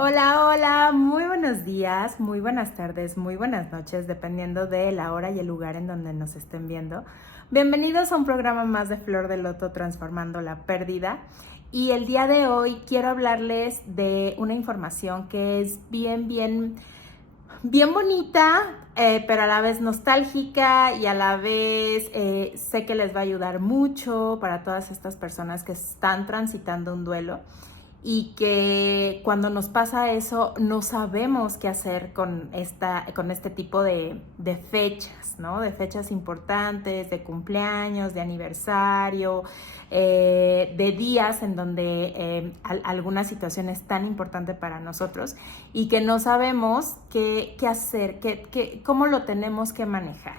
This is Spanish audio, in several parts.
Hola, hola, muy buenos días, muy buenas tardes, muy buenas noches, dependiendo de la hora y el lugar en donde nos estén viendo. Bienvenidos a un programa más de Flor de Loto Transformando la Pérdida. Y el día de hoy quiero hablarles de una información que es bien bonita, pero a la vez nostálgica y a la vez sé que les va a ayudar mucho para todas estas personas que están transitando un duelo y que cuando nos pasa eso no sabemos qué hacer con este tipo de fechas, ¿no? De fechas importantes, de cumpleaños, de aniversario, de días en donde alguna situación es tan importante para nosotros y que no sabemos qué hacer, cómo lo tenemos que manejar.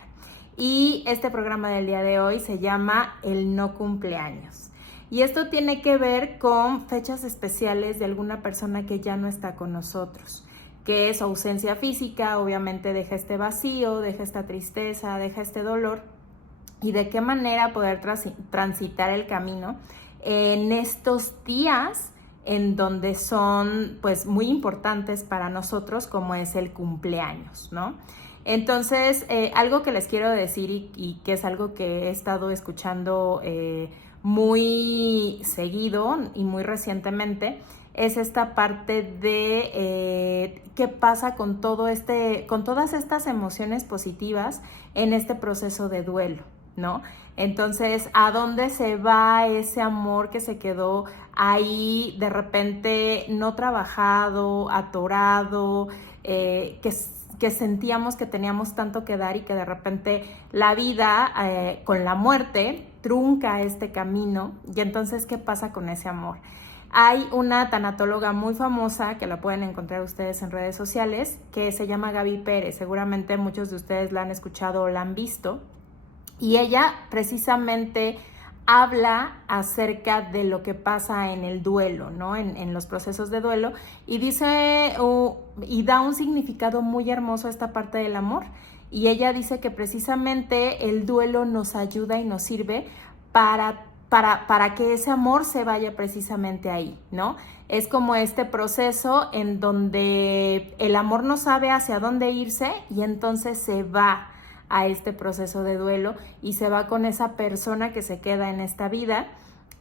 Y este programa del día de hoy se llama El no cumpleaños. Y esto tiene que ver con fechas especiales de alguna persona que ya no está con nosotros, que su ausencia física obviamente deja este vacío, deja esta tristeza, deja este dolor, y de qué manera poder transitar el camino en estos días en donde son pues muy importantes para nosotros, como es el cumpleaños, ¿no? Entonces, algo que les quiero decir y que es algo que he estado escuchando muy seguido y muy recientemente, es esta parte de qué pasa con con todas estas emociones positivas en este proceso de duelo, ¿no? Entonces, ¿a dónde se va ese amor que se quedó ahí de repente no trabajado, atorado, que sentíamos que teníamos tanto que dar y que de repente la vida con la muerte trunca este camino? Y entonces, ¿qué pasa con ese amor? Hay una tanatóloga muy famosa que la pueden encontrar ustedes en redes sociales, que se llama Gaby Pérez. Seguramente muchos de ustedes la han escuchado o la han visto. Y ella precisamente habla acerca de lo que pasa en el duelo, ¿no? En los procesos de duelo, y dice y da un significado muy hermoso a esta parte del amor. Y ella dice que precisamente el duelo nos ayuda y nos sirve para que ese amor se vaya precisamente ahí, ¿no? Es como este proceso en donde el amor no sabe hacia dónde irse y entonces se va a este proceso de duelo y se va con esa persona que se queda en esta vida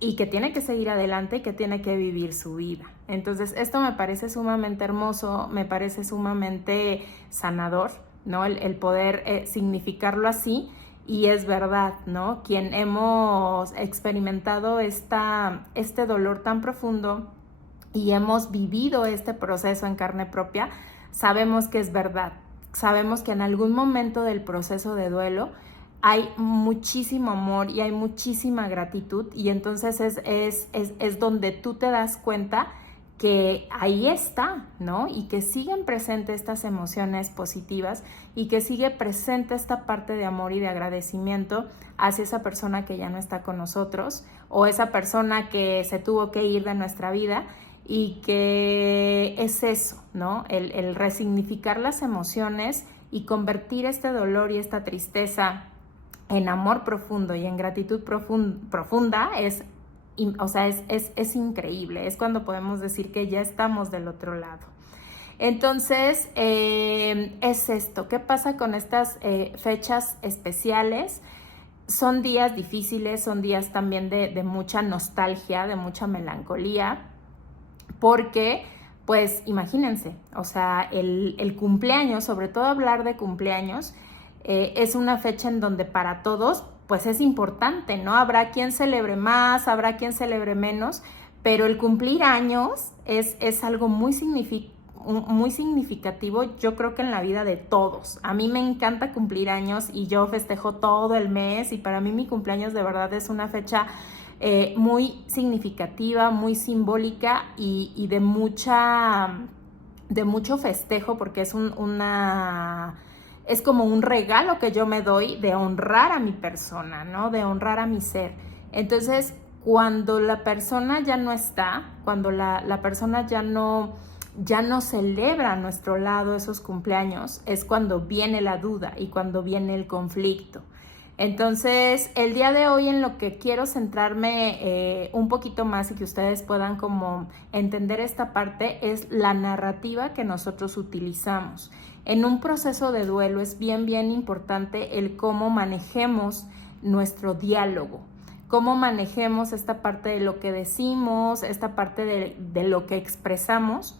y que tiene que seguir adelante y que tiene que vivir su vida. Entonces, esto me parece sumamente hermoso, me parece sumamente sanador, ¿no? El poder significarlo así. Y es verdad, ¿no? Quien hemos experimentado este dolor tan profundo y hemos vivido este proceso en carne propia, sabemos que es verdad. Sabemos que en algún momento del proceso de duelo hay muchísimo amor y hay muchísima gratitud, y entonces es donde tú te das cuenta que ahí está, ¿no? Y que siguen presentes estas emociones positivas y que sigue presente esta parte de amor y de agradecimiento hacia esa persona que ya no está con nosotros o esa persona que se tuvo que ir de nuestra vida, y que es eso, ¿no? El resignificar las emociones y convertir este dolor y esta tristeza en amor profundo y en gratitud profunda es increíble. Es cuando podemos decir que ya estamos del otro lado. Entonces, es esto. ¿Qué pasa con estas fechas especiales? Son días difíciles, son días también de mucha nostalgia, de mucha melancolía, porque, pues, imagínense, o sea, el cumpleaños, sobre todo hablar de cumpleaños, es una fecha en donde para todos, pues, es importante, ¿no? Habrá quien celebre más, habrá quien celebre menos, pero el cumplir años es algo muy significativo, yo creo que en la vida de todos. A mí me encanta cumplir años y yo festejo todo el mes, y para mí mi cumpleaños de verdad es una fecha muy significativa, muy simbólica y de mucho festejo, porque es como un regalo que yo me doy de honrar a mi persona, ¿no? De honrar a mi ser. Entonces, cuando la persona ya no está, cuando la persona ya no celebra a nuestro lado esos cumpleaños, es cuando viene la duda y cuando viene el conflicto. Entonces, el día de hoy en lo que quiero centrarme un poquito más y que ustedes puedan como entender esta parte es la narrativa que nosotros utilizamos. En un proceso de duelo es bien importante el cómo manejemos nuestro diálogo, cómo manejemos esta parte de lo que decimos, esta parte de lo que expresamos,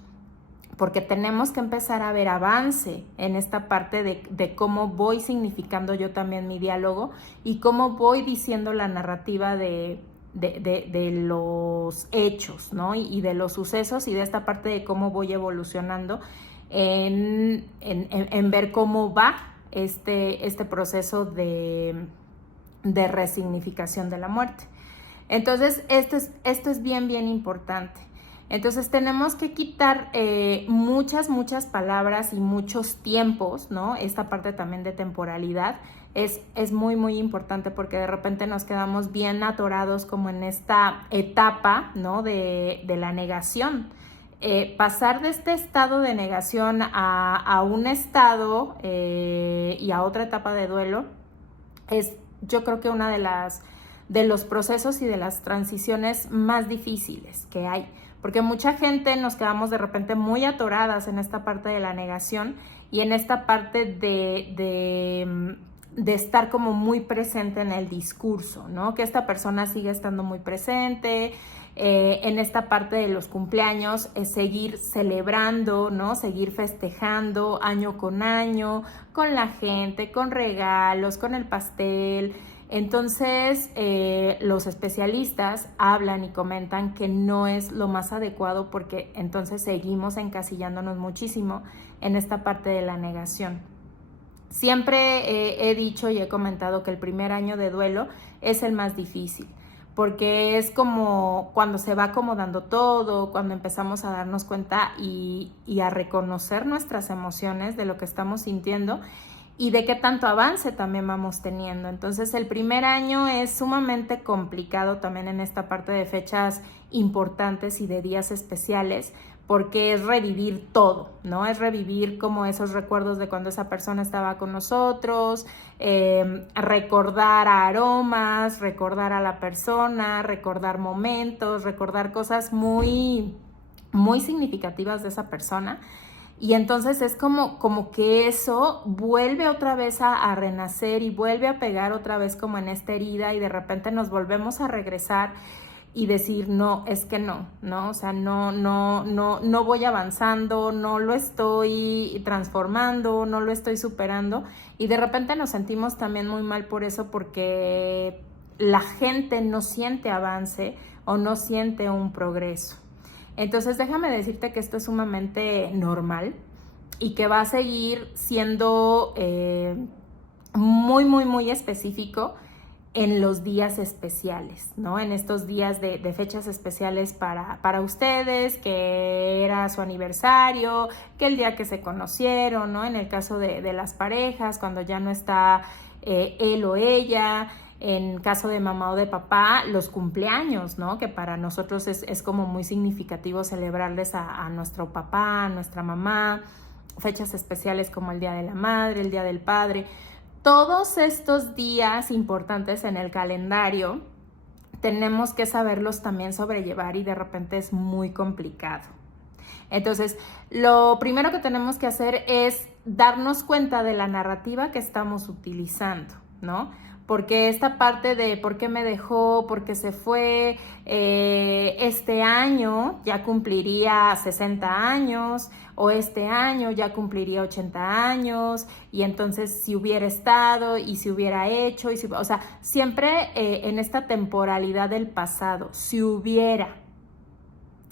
porque tenemos que empezar a ver avance en esta parte de cómo voy significando yo también mi diálogo y cómo voy diciendo la narrativa de los hechos, ¿no? Y de los sucesos y de esta parte de cómo voy evolucionando en ver cómo va este proceso de resignificación de la muerte. Entonces, esto es bien importante. Entonces tenemos que quitar muchas palabras y muchos tiempos, ¿no? Esta parte también de temporalidad es muy importante porque de repente nos quedamos bien atorados como en esta etapa, ¿no? de la negación. Pasar de este estado de negación a un estado y a otra etapa de duelo es, yo creo que una de los procesos y de las transiciones más difíciles que hay. Porque mucha gente nos quedamos de repente muy atoradas en esta parte de la negación y en esta parte de estar como muy presente en el discurso, ¿no? Que esta persona sigue estando muy presente. En esta parte de los cumpleaños es seguir celebrando, ¿no? Seguir festejando año con año, con la gente, con regalos, con el pastel. Entonces, los especialistas hablan y comentan que no es lo más adecuado porque entonces seguimos encasillándonos muchísimo en esta parte de la negación. Siempre he dicho y he comentado que el primer año de duelo es el más difícil, porque es como cuando se va acomodando todo, cuando empezamos a darnos cuenta y a reconocer nuestras emociones de lo que estamos sintiendo y de qué tanto avance también vamos teniendo. Entonces el primer año es sumamente complicado también en esta parte de fechas importantes y de días especiales, porque es revivir todo, ¿no? Es revivir como esos recuerdos de cuando esa persona estaba con nosotros, recordar aromas, recordar a la persona, recordar momentos, recordar cosas muy significativas de esa persona. Y entonces es como que eso vuelve otra vez a renacer y vuelve a pegar otra vez como en esta herida y de repente nos volvemos a regresar y decir, no, es que no, o sea, no voy avanzando, no lo estoy transformando, no lo estoy superando y de repente nos sentimos también muy mal por eso porque la gente no siente avance o no siente un progreso. Entonces déjame decirte que esto es sumamente normal y que va a seguir siendo muy específico en los días especiales, ¿no? En estos días de fechas especiales para ustedes, que era su aniversario, que el día que se conocieron, ¿no? En el caso de las parejas, cuando ya no está él o ella. En caso de mamá o de papá, los cumpleaños, ¿no? Que para nosotros es como muy significativo celebrarles a nuestro papá, a nuestra mamá, fechas especiales como el Día de la Madre, el Día del Padre. Todos estos días importantes en el calendario tenemos que saberlos también sobrellevar y de repente es muy complicado. Entonces, lo primero que tenemos que hacer es darnos cuenta de la narrativa que estamos utilizando, ¿no? Porque esta parte de por qué me dejó, por qué se fue, este año ya cumpliría 60 años o este año ya cumpliría 80 años y entonces si hubiera estado y si hubiera hecho, o sea, siempre en esta temporalidad del pasado, si hubiera.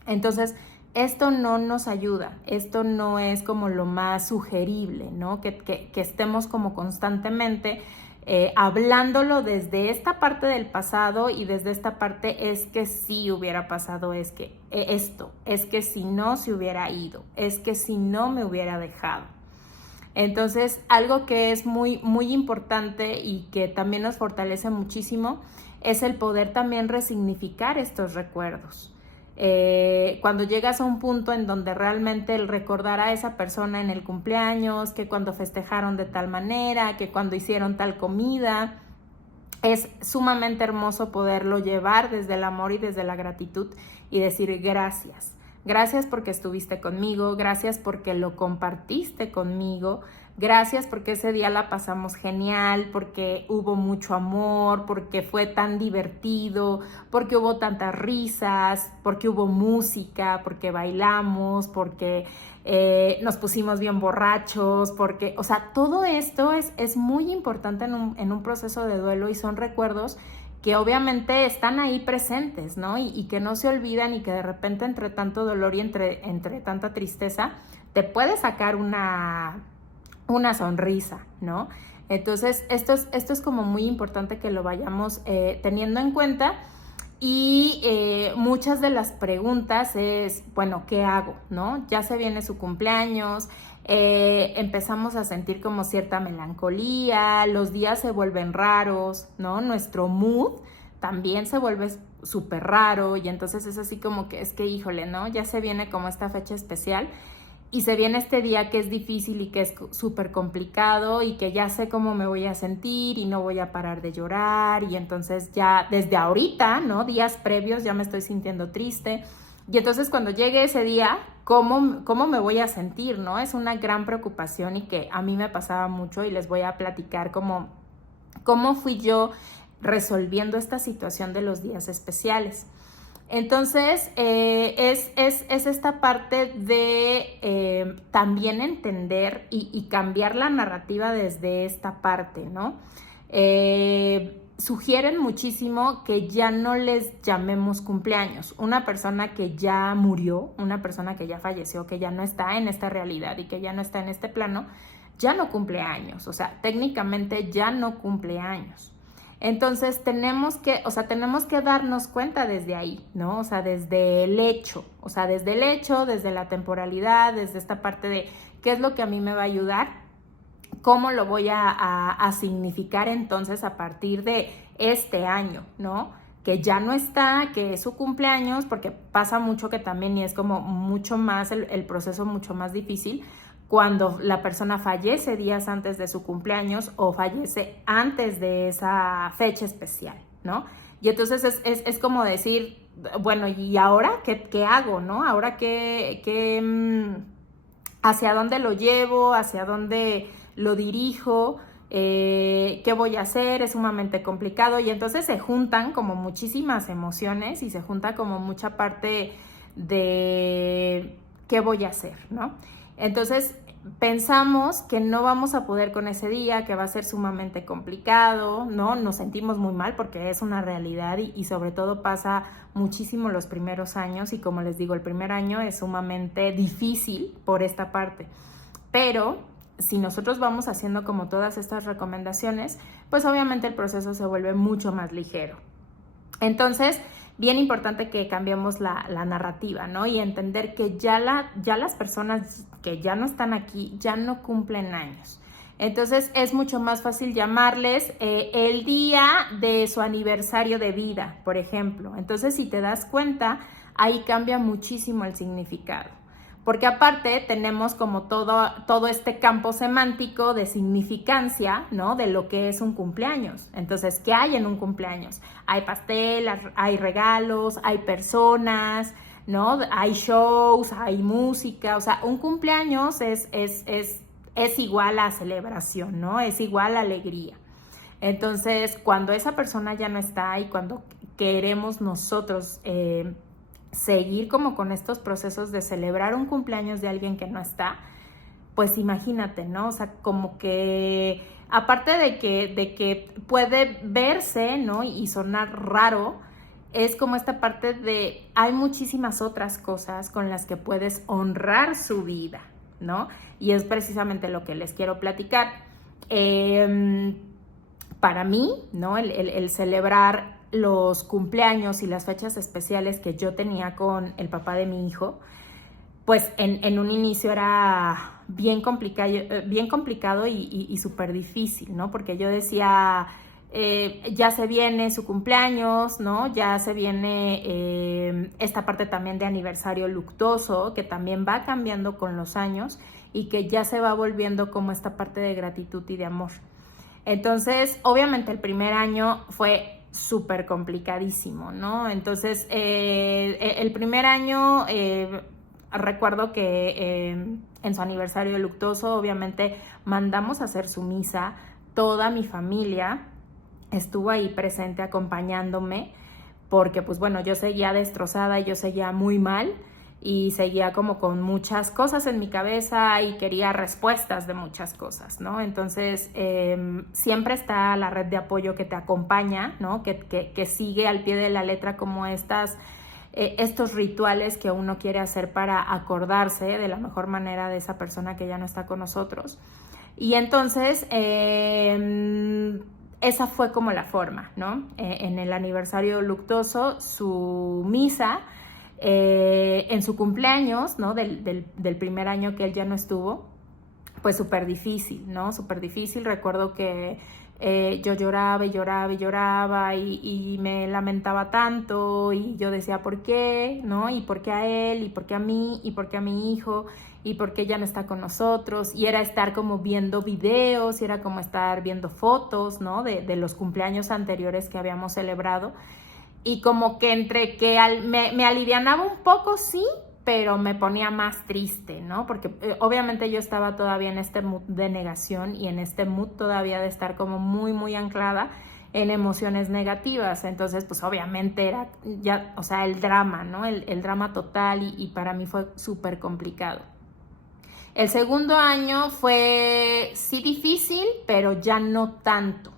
Entonces, esto no nos ayuda, esto no es como lo más sugerible, ¿no? Que estemos como constantemente hablándolo desde esta parte del pasado y desde esta parte es que si hubiera pasado es que esto, es que si no se hubiera ido, es que si no me hubiera dejado. Entonces, algo que es muy importante y que también nos fortalece muchísimo es el poder también resignificar estos recuerdos. Cuando llegas a un punto en donde realmente el recordar a esa persona en el cumpleaños, que cuando festejaron de tal manera, que cuando hicieron tal comida, es sumamente hermoso poderlo llevar desde el amor y desde la gratitud y decir gracias. Gracias porque estuviste conmigo, gracias porque lo compartiste conmigo, gracias porque ese día la pasamos genial, porque hubo mucho amor, porque fue tan divertido, porque hubo tantas risas, porque hubo música, porque bailamos, porque nos pusimos bien borrachos, porque, o sea, todo esto es muy importante en un proceso de duelo y son recuerdos que obviamente están ahí presentes, ¿no? Y que no se olvidan y que de repente entre tanto dolor y entre tanta tristeza te puede sacar una sonrisa, ¿no? Entonces, esto es como muy importante que lo vayamos teniendo en cuenta. Y muchas de las preguntas es, bueno, ¿qué hago? ¿No? Ya se viene su cumpleaños, empezamos a sentir como cierta melancolía, los días se vuelven raros, ¿no? Nuestro mood también se vuelve súper raro y entonces es así como que es que, híjole, ¿no? Ya se viene como esta fecha especial y se viene este día que es difícil y que es súper complicado y que ya sé cómo me voy a sentir y no voy a parar de llorar y entonces ya desde ahorita, ¿no? Días previos ya me estoy sintiendo triste y entonces cuando llegue ese día, ¿cómo me voy a sentir, ¿no? Es una gran preocupación y que a mí me pasaba mucho y les voy a platicar cómo fui yo resolviendo esta situación de los días especiales. Entonces, es esta parte de también entender y cambiar la narrativa desde esta parte, ¿no? Sugieren muchísimo que ya no les llamemos cumpleaños. Una persona que ya murió, una persona que ya falleció, que ya no está en esta realidad y que ya no está en este plano, ya no cumple años. O sea, técnicamente ya no cumple años. Entonces tenemos que darnos cuenta desde ahí, ¿no? O sea, desde el hecho, desde la temporalidad, desde esta parte de qué es lo que a mí me va a ayudar, cómo lo voy a significar entonces a partir de este año, ¿no? Que ya no está, que es su cumpleaños, porque pasa mucho que también y es como mucho más, el proceso mucho más difícil, cuando la persona fallece días antes de su cumpleaños o fallece antes de esa fecha especial, ¿no? Y entonces es como decir, bueno, ¿y ahora qué hago, no? Ahora ¿hacia dónde lo llevo? ¿Hacia dónde lo dirijo? ¿Qué voy a hacer? Es sumamente complicado y entonces se juntan como muchísimas emociones y se junta como mucha parte de qué voy a hacer, ¿no? Entonces pensamos que no vamos a poder con ese día, que va a ser sumamente complicado, ¿no? Nos sentimos muy mal porque es una realidad y sobre todo pasa muchísimo los primeros años y como les digo, el primer año es sumamente difícil por esta parte. Pero si nosotros vamos haciendo como todas estas recomendaciones, pues obviamente el proceso se vuelve mucho más ligero. Entonces, bien importante que cambiemos la narrativa, ¿no? Y entender que ya las personas que ya no están aquí ya no cumplen años. Entonces es mucho más fácil llamarles el día de su aniversario de vida, por ejemplo. Entonces, si te das cuenta, ahí cambia muchísimo el significado. Porque aparte tenemos como todo este campo semántico de significancia, ¿no? De lo que es un cumpleaños. Entonces, ¿qué hay en un cumpleaños? Hay pastel, hay regalos, hay personas, ¿no? Hay shows, hay música. O sea, un cumpleaños es igual a celebración, ¿no? Es igual a alegría. Entonces, cuando esa persona ya no está y cuando queremos nosotros seguir como con estos procesos de celebrar un cumpleaños de alguien que no está, pues imagínate, ¿no? O sea, como que aparte de que puede verse, ¿no? Y sonar raro, es como esta parte de hay muchísimas otras cosas con las que puedes honrar su vida, ¿no? Y es precisamente lo que les quiero platicar. Para mí, ¿no? El celebrar los cumpleaños y las fechas especiales que yo tenía con el papá de mi hijo, pues en un inicio era bien complicado y súper difícil, ¿no? Porque yo decía, ya se viene su cumpleaños, ¿no? Ya se viene esta parte también de aniversario luctuoso, que también va cambiando con los años y que ya se va volviendo como esta parte de gratitud y de amor. Entonces, obviamente el primer año fue súper complicadísimo, ¿no? Entonces, el primer año recuerdo que en su aniversario luctuoso, obviamente mandamos a hacer su misa, toda mi familia estuvo ahí presente acompañándome, porque pues bueno, yo seguía destrozada y yo seguía muy mal y seguía como con muchas cosas en mi cabeza y quería respuestas de muchas cosas, ¿no? Entonces siempre está la red de apoyo que te acompaña, ¿no? Que sigue al pie de la letra como estos rituales que uno quiere hacer para acordarse de la mejor manera de esa persona que ya no está con nosotros. Y entonces esa fue como la forma, ¿no? En el aniversario luctuoso, su misa, en su cumpleaños, ¿no? Del primer año que él ya no estuvo, pues súper difícil, ¿no? Súper difícil. Recuerdo que yo lloraba y lloraba y lloraba y me lamentaba tanto y yo decía, ¿por qué? ¿No? ¿Y por qué a él? ¿Y por qué a mí? ¿Y por qué a mi hijo? ¿Y por qué ya no está con nosotros? Y era estar como viendo videos, y era como estar viendo fotos, ¿no? De los cumpleaños anteriores que habíamos celebrado. Y como que entre que me alivianaba un poco, sí, pero me ponía más triste, ¿no? Porque obviamente yo estaba todavía en este mood de negación y en este mood todavía de estar como muy, muy anclada en emociones negativas. Entonces, pues obviamente era ya, o sea, el drama, ¿no? El drama total y para mí fue súper complicado. El segundo año fue sí difícil, pero ya no tanto.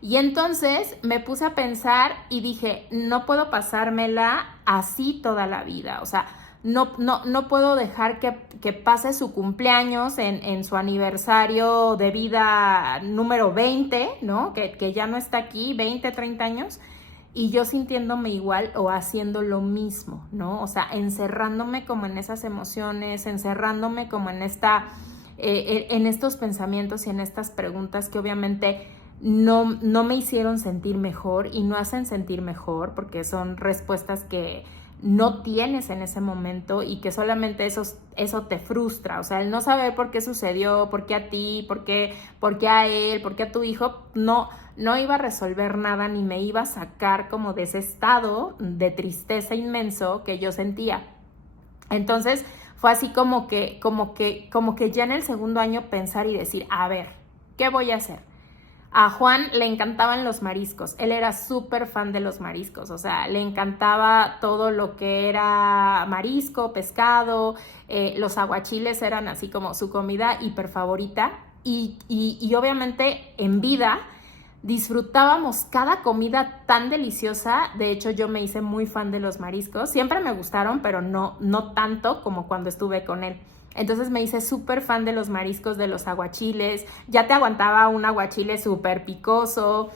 Y entonces me puse a pensar y dije, no puedo pasármela así toda la vida. O sea, no puedo dejar que pase su cumpleaños en su aniversario de vida número 20, ¿no? Que ya no está aquí, 20, 30 años, y yo sintiéndome igual o haciendo lo mismo, ¿no? O sea, encerrándome como en esas emociones, encerrándome como en estos pensamientos y en estas preguntas que obviamente no me hicieron sentir mejor y no hacen sentir mejor, porque son respuestas que no tienes en ese momento y que solamente eso te frustra. O sea, el no saber por qué sucedió, por qué a ti, por qué a él, por qué a tu hijo, no iba a resolver nada ni me iba a sacar como de ese estado de tristeza inmenso que yo sentía. Entonces fue así como que ya en el segundo año pensar y decir, a ver, ¿qué voy a hacer? A Juan le encantaban los mariscos, él era súper fan de los mariscos, o sea, le encantaba todo lo que era marisco, pescado, los aguachiles eran así como su comida hiper favorita y obviamente en vida disfrutábamos cada comida tan deliciosa. De hecho, yo me hice muy fan de los mariscos, siempre me gustaron, pero no tanto como cuando estuve con él. Entonces me hice súper fan de los mariscos, de los aguachiles, ya te aguantaba un aguachile súper picoso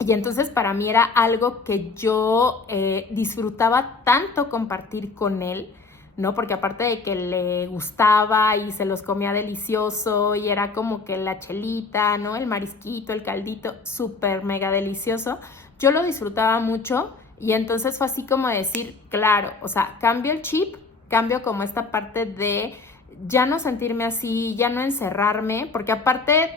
y entonces para mí era algo que yo disfrutaba tanto compartir con él, ¿no? Porque aparte de que le gustaba y se los comía delicioso y era como que la chelita, ¿no? El marisquito, el caldito, súper mega delicioso, yo lo disfrutaba mucho y entonces fue así como decir, claro, o sea, cambio el chip, cambio como esta parte de ya no sentirme así, ya no encerrarme, porque aparte,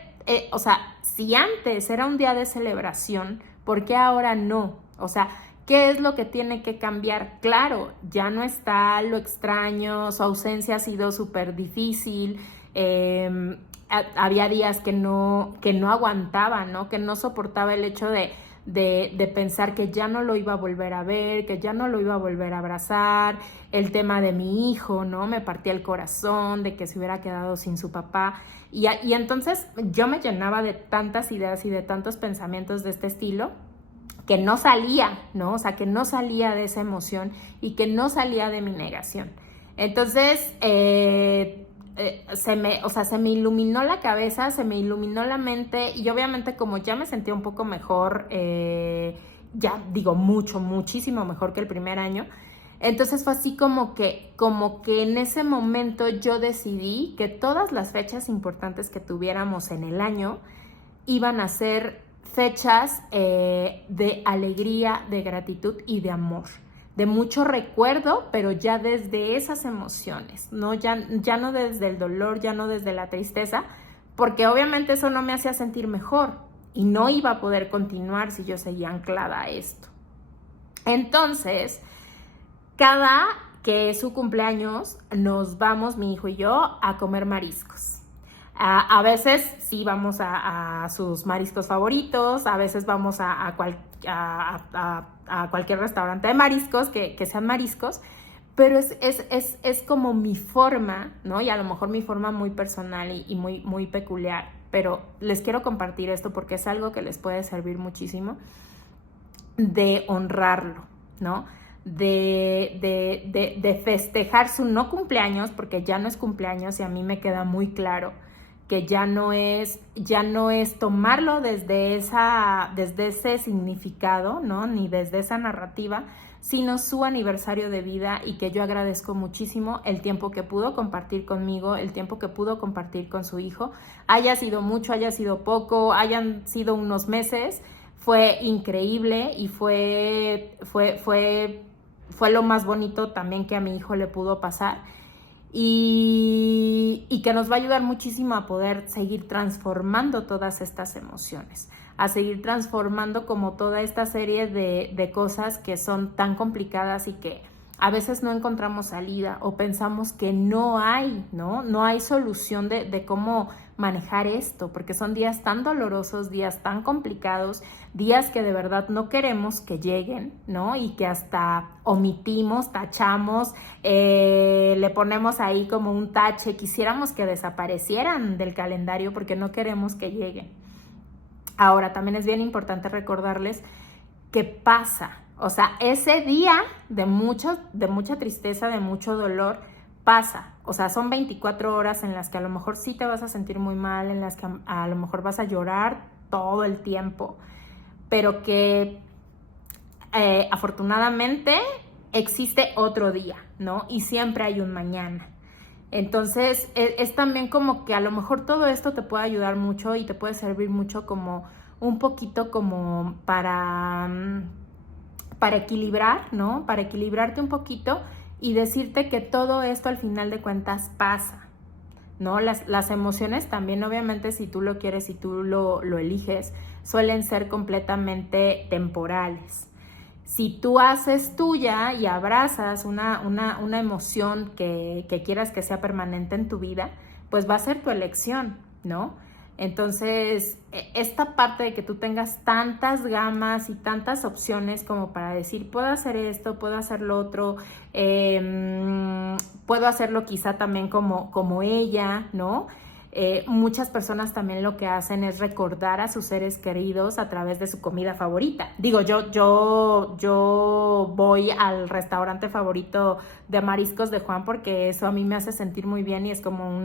o sea, si antes era un día de celebración, ¿por qué ahora no? O sea, ¿qué es lo que tiene que cambiar? Claro, ya no está, lo extraño, su ausencia ha sido súper difícil, había días que no aguantaba, ¿no? Que no soportaba el hecho de pensar que ya no lo iba a volver a ver, que ya no lo iba a volver a abrazar, el tema de mi hijo, ¿no? Me partía el corazón de que se hubiera quedado sin su papá y entonces yo me llenaba de tantas ideas y de tantos pensamientos de este estilo que no salía, ¿no? O sea, que no salía de esa emoción y que no salía de mi negación. Entonces, se me iluminó la cabeza, se me iluminó la mente y obviamente como ya me sentía un poco mejor, ya digo muchísimo mejor que el primer año, entonces fue así como que en ese momento yo decidí que todas las fechas importantes que tuviéramos en el año iban a ser fechas de alegría, de gratitud y de amor, de mucho recuerdo, pero ya desde esas emociones, ¿no? Ya no desde el dolor, ya no desde la tristeza, porque obviamente eso no me hacía sentir mejor y no iba a poder continuar si yo seguía anclada a esto. Entonces, cada que es su cumpleaños, nos vamos, mi hijo y yo, a comer mariscos. A veces sí vamos a sus mariscos favoritos, a veces vamos a cualquier restaurante de mariscos que sean mariscos, pero es como mi forma, ¿no? Y a lo mejor mi forma muy personal y muy peculiar, pero les quiero compartir esto porque es algo que les puede servir muchísimo, de honrarlo, ¿no? De festejar su no cumpleaños, porque ya no es cumpleaños y a mí me queda muy claro que ya no es tomarlo desde ese significado, ¿no? Ni desde esa narrativa, sino su aniversario de vida, y que yo agradezco muchísimo el tiempo que pudo compartir conmigo, el tiempo que pudo compartir con su hijo, haya sido mucho, haya sido poco, hayan sido unos meses, fue increíble y fue lo más bonito también que a mi hijo le pudo pasar. Y que nos va a ayudar muchísimo a poder seguir transformando todas estas emociones, a seguir transformando como toda esta serie de cosas que son tan complicadas y que a veces no encontramos salida o pensamos que no hay solución de cómo manejar esto, porque son días tan dolorosos, días tan complicados, días que de verdad no queremos que lleguen, ¿no? Y que hasta omitimos, tachamos, le ponemos ahí como un tache, quisiéramos que desaparecieran del calendario porque no queremos que lleguen. Ahora, también es bien importante recordarles que pasa, o sea, ese día de mucha tristeza, de mucho dolor, pasa. O sea, son 24 horas en las que a lo mejor sí te vas a sentir muy mal, en las que a lo mejor vas a llorar todo el tiempo, pero que afortunadamente existe otro día, ¿no? Y siempre hay un mañana. Entonces, es también como que a lo mejor todo esto te puede ayudar mucho y te puede servir mucho como un poquito como para equilibrar, ¿no? Para equilibrarte un poquito y decirte que todo esto al final de cuentas pasa, ¿no? Las emociones también, obviamente, si tú lo quieres, si tú lo eliges, suelen ser completamente temporales. Si tú haces tuya y abrazas una emoción que quieras que sea permanente en tu vida, pues va a ser tu elección, ¿no? Entonces, esta parte de que tú tengas tantas gamas y tantas opciones como para decir, puedo hacer esto, puedo hacer lo otro, puedo hacerlo quizá también como ella, ¿no? Muchas personas también lo que hacen es recordar a sus seres queridos a través de su comida favorita. Digo, yo voy al restaurante favorito de mariscos de Juan porque eso a mí me hace sentir muy bien y es como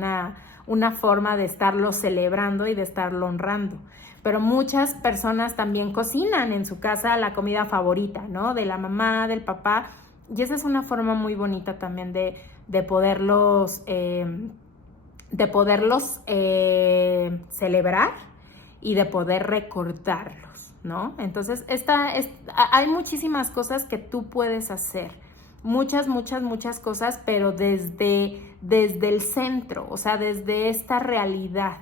una forma de estarlo celebrando y de estarlo honrando. Pero muchas personas también cocinan en su casa la comida favorita, ¿no? De la mamá, del papá, y esa es una forma muy bonita también de poderlos celebrar y de poder recordarlos, ¿no? Entonces, hay muchísimas cosas que tú puedes hacer, muchas cosas, pero desde el centro, o sea, desde esta realidad.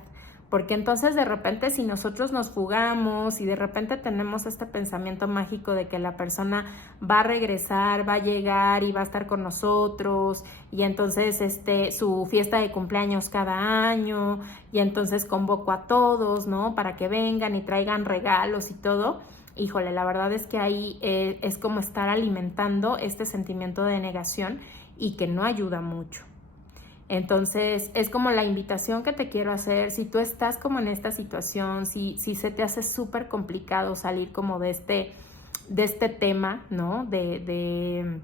Porque entonces de repente si nosotros nos fugamos y de repente tenemos este pensamiento mágico de que la persona va a regresar, va a llegar y va a estar con nosotros, y entonces su fiesta de cumpleaños cada año, y entonces convoco a todos, ¿no? Para que vengan y traigan regalos y todo. Híjole, la verdad es que ahí es como estar alimentando este sentimiento de negación y que no ayuda mucho. Entonces, es como la invitación que te quiero hacer. Si tú estás como en esta situación, si se te hace súper complicado salir como de este tema, ¿no? De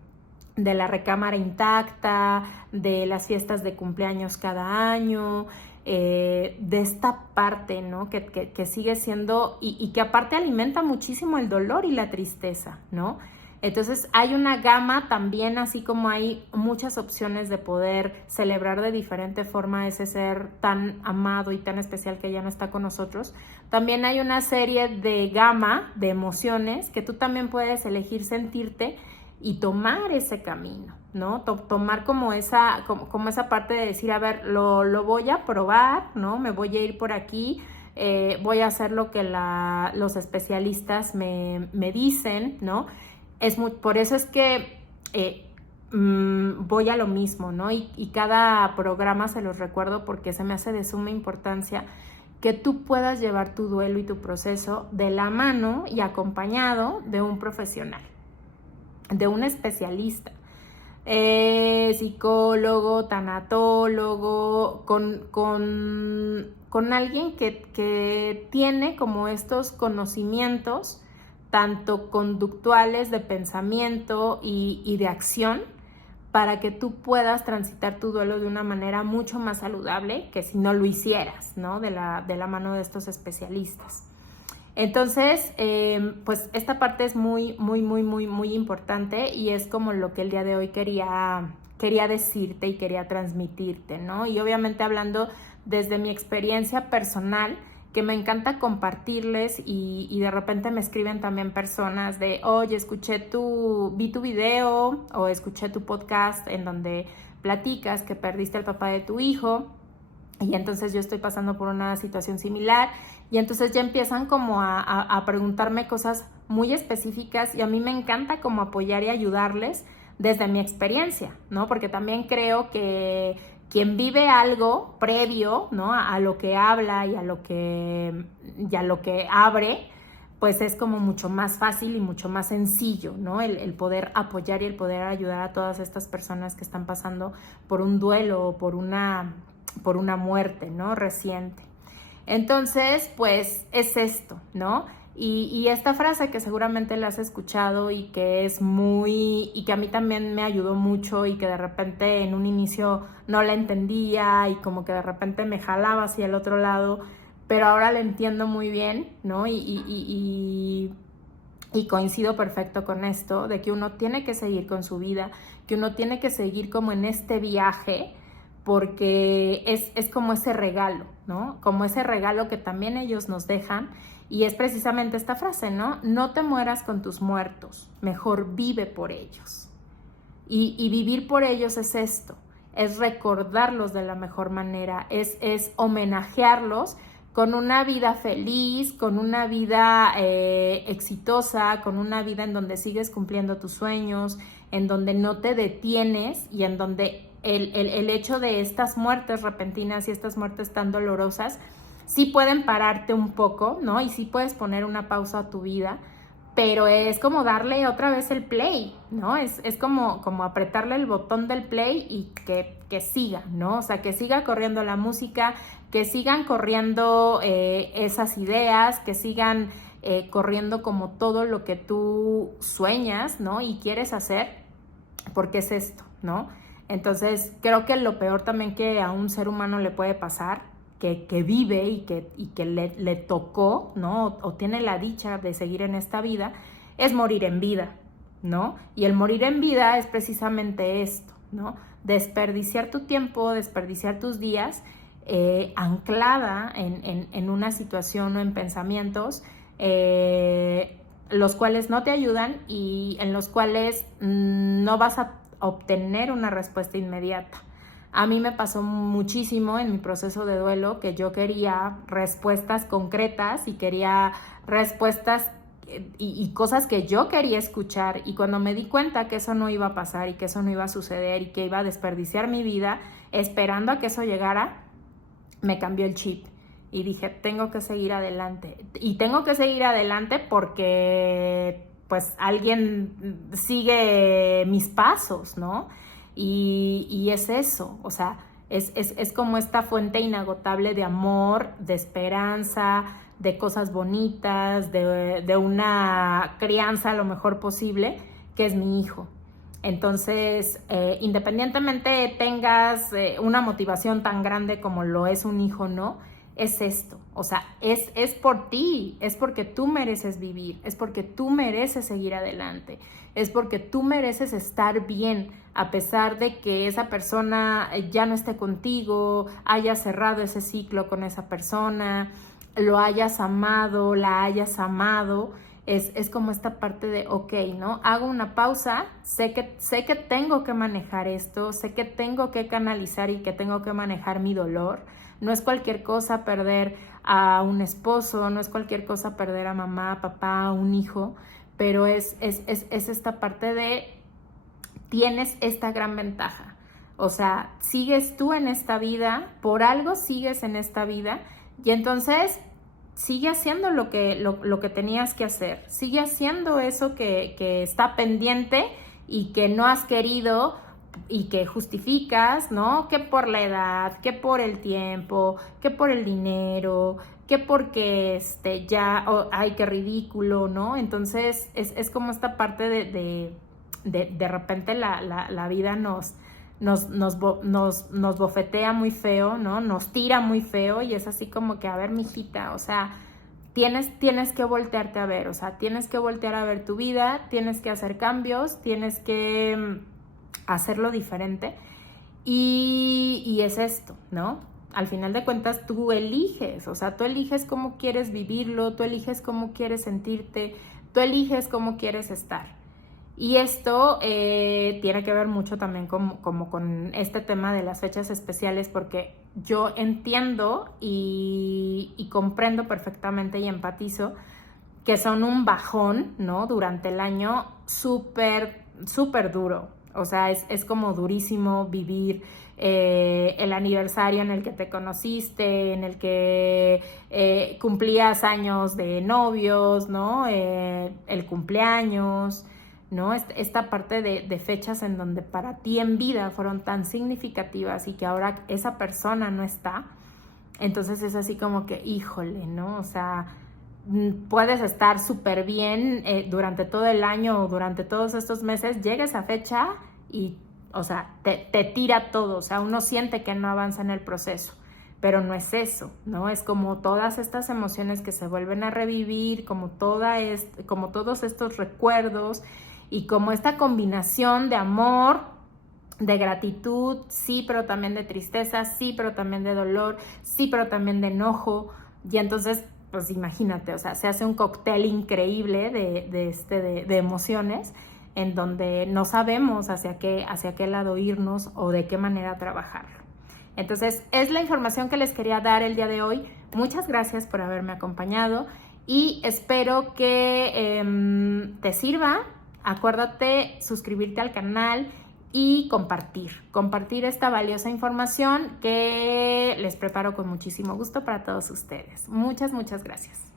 la recámara intacta, de las fiestas de cumpleaños cada año, de esta parte, ¿no? Que sigue siendo y que aparte alimenta muchísimo el dolor y la tristeza, ¿no? Entonces hay una gama también, así como hay muchas opciones de poder celebrar de diferente forma ese ser tan amado y tan especial que ya no está con nosotros. También hay una serie de gama de emociones que tú también puedes elegir sentirte y tomar ese camino, ¿no? Tomar como esa parte de decir, a ver, lo voy a probar, ¿no? Me voy a ir por aquí, voy a hacer lo que los especialistas me dicen, ¿no? Por eso es que voy a lo mismo, ¿no? Y cada programa se los recuerdo porque se me hace de suma importancia que tú puedas llevar tu duelo y tu proceso de la mano y acompañado de un profesional, de un especialista, psicólogo, tanatólogo, con alguien que tiene como estos conocimientos tanto conductuales de pensamiento y de acción, para que tú puedas transitar tu duelo de una manera mucho más saludable que si no lo hicieras, ¿no? De la mano de estos especialistas. Entonces, pues esta parte es muy, muy, muy, muy, muy importante y es como lo que el día de hoy quería decirte y quería transmitirte, ¿no? Y obviamente hablando desde mi experiencia personal, que me encanta compartirles y de repente me escriben también personas de, oye, vi tu video o escuché tu podcast en donde platicas que perdiste al papá de tu hijo y entonces yo estoy pasando por una situación similar y entonces ya empiezan como a preguntarme cosas muy específicas y a mí me encanta como apoyar y ayudarles desde mi experiencia, ¿no? Porque también creo que quien vive algo previo, ¿no? a lo que habla y a lo que abre, pues es como mucho más fácil y mucho más sencillo, ¿no? El poder apoyar y el poder ayudar a todas estas personas que están pasando por un duelo o por una muerte, ¿no? Reciente. Entonces, pues es esto, ¿no? Y esta frase que seguramente la has escuchado y que y que a mí también me ayudó mucho y que de repente en un inicio no la entendía y como que de repente me jalaba hacia el otro lado, pero ahora la entiendo muy bien, ¿no? Y coincido perfecto con esto, de que uno tiene que seguir con su vida, que uno tiene que seguir como en este viaje, porque es como ese regalo, ¿no? Como ese regalo que también ellos nos dejan. Y es precisamente esta frase, ¿no? No te mueras con tus muertos, mejor vive por ellos. Y vivir por ellos es esto, es recordarlos de la mejor manera, es homenajearlos con una vida feliz, con una vida exitosa, con una vida en donde sigues cumpliendo tus sueños, en donde no te detienes y en donde el hecho de estas muertes repentinas y estas muertes tan dolorosas sí pueden pararte un poco, ¿no? Y sí puedes poner una pausa a tu vida, pero es como darle otra vez el play, ¿no? Es como apretarle el botón del play y que siga, ¿no? O sea, que siga corriendo la música, que sigan corriendo esas ideas, que sigan corriendo como todo lo que tú sueñas, ¿no? Y quieres hacer, porque es esto, ¿no? Entonces, creo que lo peor también que a un ser humano le puede pasar, que vive y que le tocó, ¿no? O tiene la dicha de seguir en esta vida, es morir en vida, ¿no? Y el morir en vida es precisamente esto, ¿no? Desperdiciar tu tiempo, desperdiciar tus días anclada en una situación o en pensamientos los cuales no te ayudan y en los cuales no vas a obtener una respuesta inmediata. A mí me pasó muchísimo en mi proceso de duelo que yo quería respuestas concretas y quería respuestas y cosas que yo quería escuchar, y cuando me di cuenta que eso no iba a pasar y que eso no iba a suceder y que iba a desperdiciar mi vida esperando a que eso llegara, me cambió el chip y dije, tengo que seguir adelante. Y tengo que seguir adelante porque pues alguien sigue mis pasos, ¿no? Y es eso, o sea, es como esta fuente inagotable de amor, de esperanza, de cosas bonitas, de una crianza lo mejor posible, que es mi hijo. Entonces, independientemente tengas una motivación tan grande como lo es un hijo, ¿no? Es esto, o sea, es por ti, es porque tú mereces vivir, es porque tú mereces seguir adelante, es porque tú mereces estar bien, a pesar de que esa persona ya no esté contigo, hayas cerrado ese ciclo con esa persona, lo hayas amado, la hayas amado. es como esta parte de, ok, ¿no? Hago una pausa, sé que tengo que manejar esto, sé que tengo que canalizar y que tengo que manejar mi dolor. No es cualquier cosa perder a un esposo, no es cualquier cosa perder a mamá, papá, un hijo, pero es esta parte de, tienes esta gran ventaja. O sea, sigues tú en esta vida, por algo sigues en esta vida, y entonces sigue haciendo lo que tenías que hacer, sigue haciendo eso que está pendiente y que no has querido y que justificas, ¿no? Que por la edad, que por el tiempo, que por el dinero, que porque ya, oh, ay, qué ridículo, ¿no? Entonces es como esta parte de repente la vida nos bofetea muy feo, ¿no? Nos tira muy feo y es así como que, a ver, mijita, o sea, tienes que voltearte a ver, o sea, tienes que voltear a ver tu vida, tienes que hacer cambios, tienes que hacerlo diferente y es esto, ¿no? Al final de cuentas tú eliges, o sea, tú eliges cómo quieres vivirlo, tú eliges cómo quieres sentirte, tú eliges cómo quieres estar. Y esto tiene que ver mucho también como con este tema de las fechas especiales, porque yo entiendo y comprendo perfectamente y empatizo que son un bajón, ¿no? Durante el año súper, súper duro. O sea, es como durísimo vivir el aniversario en el que te conociste, en el que cumplías años de novios, ¿no? El cumpleaños, ¿no? Esta parte de fechas en donde para ti en vida fueron tan significativas y que ahora esa persona no está. Entonces es así como que, híjole, ¿no? O sea, puedes estar súper bien durante todo el año o durante todos estos meses, llega esa fecha y, o sea, te tira todo, o sea, uno siente que no avanza en el proceso, pero no es eso, ¿no? Es como todas estas emociones que se vuelven a revivir, como todos estos recuerdos y como esta combinación de amor, de gratitud, sí, pero también de tristeza, sí, pero también de dolor, sí, pero también de enojo, y entonces pues imagínate, o sea, se hace un cóctel increíble de emociones en donde no sabemos hacia qué lado irnos o de qué manera trabajarlo. Entonces, es la información que les quería dar el día de hoy. Muchas gracias por haberme acompañado y espero que te sirva. Acuérdate suscribirte al canal y compartir esta valiosa información que les preparo con muchísimo gusto para todos ustedes. Muchas, muchas gracias.